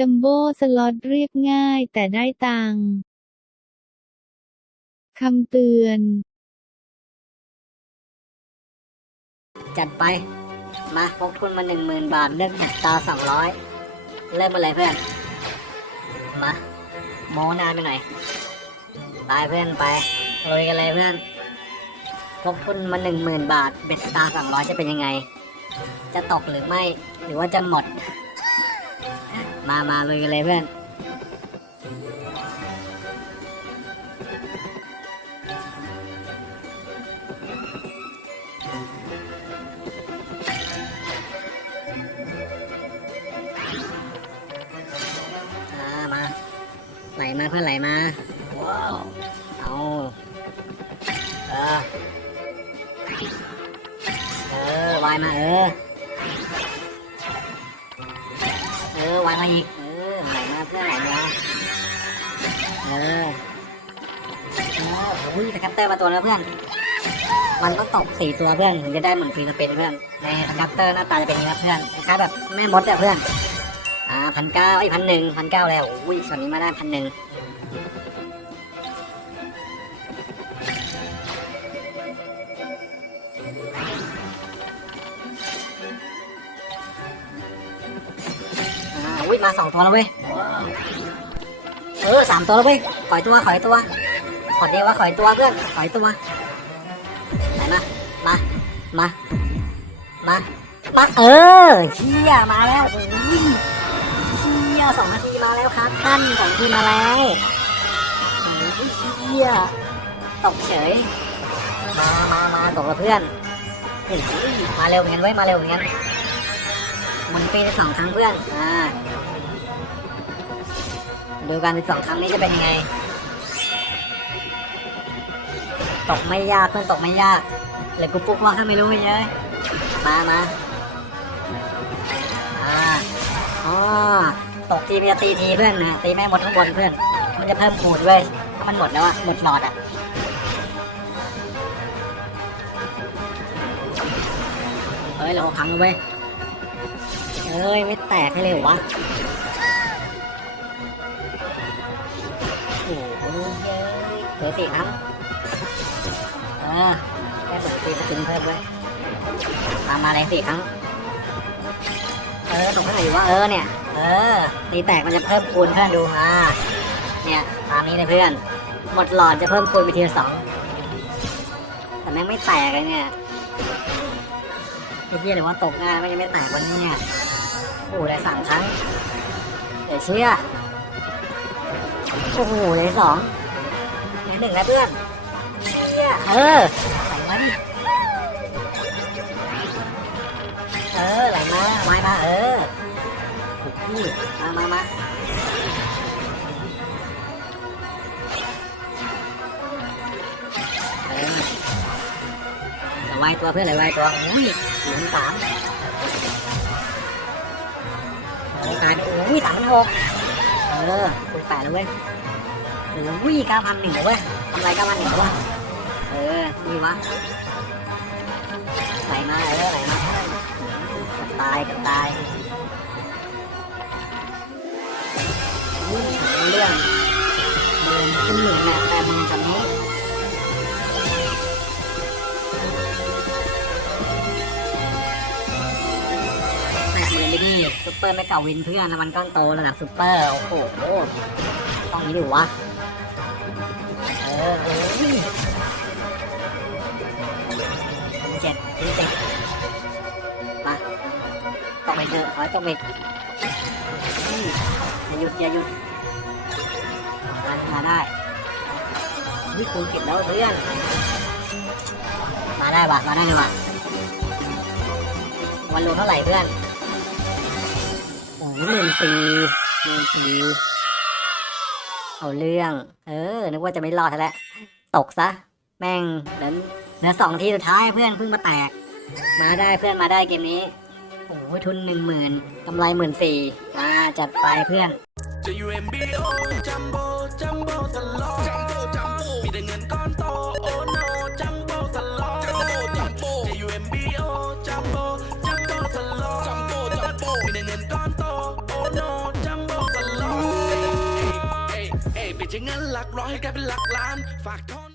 จัมโบ้สล็อตเรียบง่ายแต่ได้ตังค์คำเตือน จัดไป มาพกทุนมาหนึ่งหมื่นบาทเลือกตาสองร้อยเริ่มมาเลยเพื่อน มาโมนานไปหน่อยไปเพื่อนไปลุยกันเลยเพื่อนพกทุนมาหนึ่งหมื่นบาท เบ็ดตาสองร้อยจะเป็นยังไง จะตกหรือไม่ หรือว่าจะหมด มามาลุยกันเลยเพื่อนอ่ามา ไหลมาเพื่อนไหลมา ว้าว เอาเออ เออวายมาเออ อีก เออไหลมาเพื่อนไหลมาเออเออโอ้ยสแคปเตอร์มาตัวแล้วเพื่อน มันต้องตกสี่ตัวเพื่อนถึงจะได้เหมือนฟรีสเปนเพื่อน ในสแคปเตอร์หน้าตาจะเป็นอย่างนี้เพื่อนคล้ายแบบแม่มดอะเพื่อน อ่าพันเก้าไอ้พันหนึ่งพันเก้าแล้วโอ้ยส่วนนี้มาได้พันหนึ่ง มาสองตัวแล้วเว้ย เออสามตัวแล้วเว้ยขอยตัวขอยตัว ขอเดียวว่าขอยตัวเพื่อนขอยตัวไหนมา มา มา มามาเออเชี่ยมาแล้วอุ้ยเชี่ยสองนาทีมาแล้วครับท่านสองทีมาแล้วโอ้ยเชี่ยตกเฉย มามามาตกกับเพื่อนเฮ้ยมาเร็วเหมือนกันเว้มาเร็วเหมือนกันหมันปีในสองครั้งเพื่อน อ่า ดูกันในสองครั้งนี้จะเป็นยังไง ตกไม่ยากเพื่อนตกไม่ยากเลยกูฟุกว่าข้าไม่รู้เยอะมามาอ่าอ๋อตกทีมันจะตีทีเพื่อนนะตีแม่หมดข้งบนเพื่อน มันจะเพิ่มคูณเว้ยถ้ามันหมดแล้วอะหมดหลอดอะเฮ้ยเราเอาครั้งแล้วเว้ยเอ้ยไม่แตกให้เลยวะ อสี่ครั้งเออแค่กดตีสปินเพิ่มเว้ยตามมาเลยสี่ครั้ง เออตรงไหนวะเออเนี่ย เออ ตีแตกมันจะเพิ่มคูณเพื่อนดูอ่าเนี่ยตามนี้เลยเพื่อน หมดหลอดจะเพิ่มคูณไปทีละสองแต่แม่งไม่แตกเลยเนี่ยไอ้เหี้ยหรือว่าตกง่ายไม่ยังไม่แตกวันนี้เนี่ยโอ้โหได้สามครั้งเดี๋ยวเชื่อโอ้โหได้สองได้ หนึ่งแล้วเพื่อนเชี่ยเออไหลมาดิเออไหลมาไม้มาเออนี่มามามาเออเอาไว้ตัวเพื่อนเลยไว้ตัวอุ้ยศูนย์สามโอ้กลายเป็นอุ้ยสามพันหกเออคูณแปดแล้วเว้ย โอ้ยเก้าพันหนึ่งเว้ยทำไรเก้าพันหนึ่งวะเออดีวะไหลมาเออไหลมากับตายกับตายอุ้ยเรื่องเดินขึ้นหนึ่งแหละแต่มึงตอนนี้แปดหมื่นไปดิซุปเปอร์ไม่เก่าวินเพื่อนนะมันก้อนโตระดับซุปเปอร์ โอ้โห ต้องนี้ดิวะเออเอ้ยเจ็ดเจ็ดมาต้องไปเถอะขอให้ต้องไปอืมอย่าหยุดอย่าหยุดมามาได้นี่คุณเก็บแล้วเพื่อนมาได้ปะมาได้เลยปะวันรวมเท่าไหร่เพื่อนโอ้ยหมื่นสี่หมื่นสี่ เอาเรื่อง เออ นึกว่าจะไม่รอดแล้ว ตกซะ แม่งเดินเหลือสองทีสุดท้ายเพื่อนเพิ่งมาแตก มาได้เพื่อนมาได้เกมนี้ โอ้ยทุนหนึ่งหมื่นกำไรหมื่นสี่มาจัดไปเพื่อน J-U-M-B-O Jumbo Jumbo สล จากเงินหลักร้อยกลายเป็นหลักล้าน ฝากทอ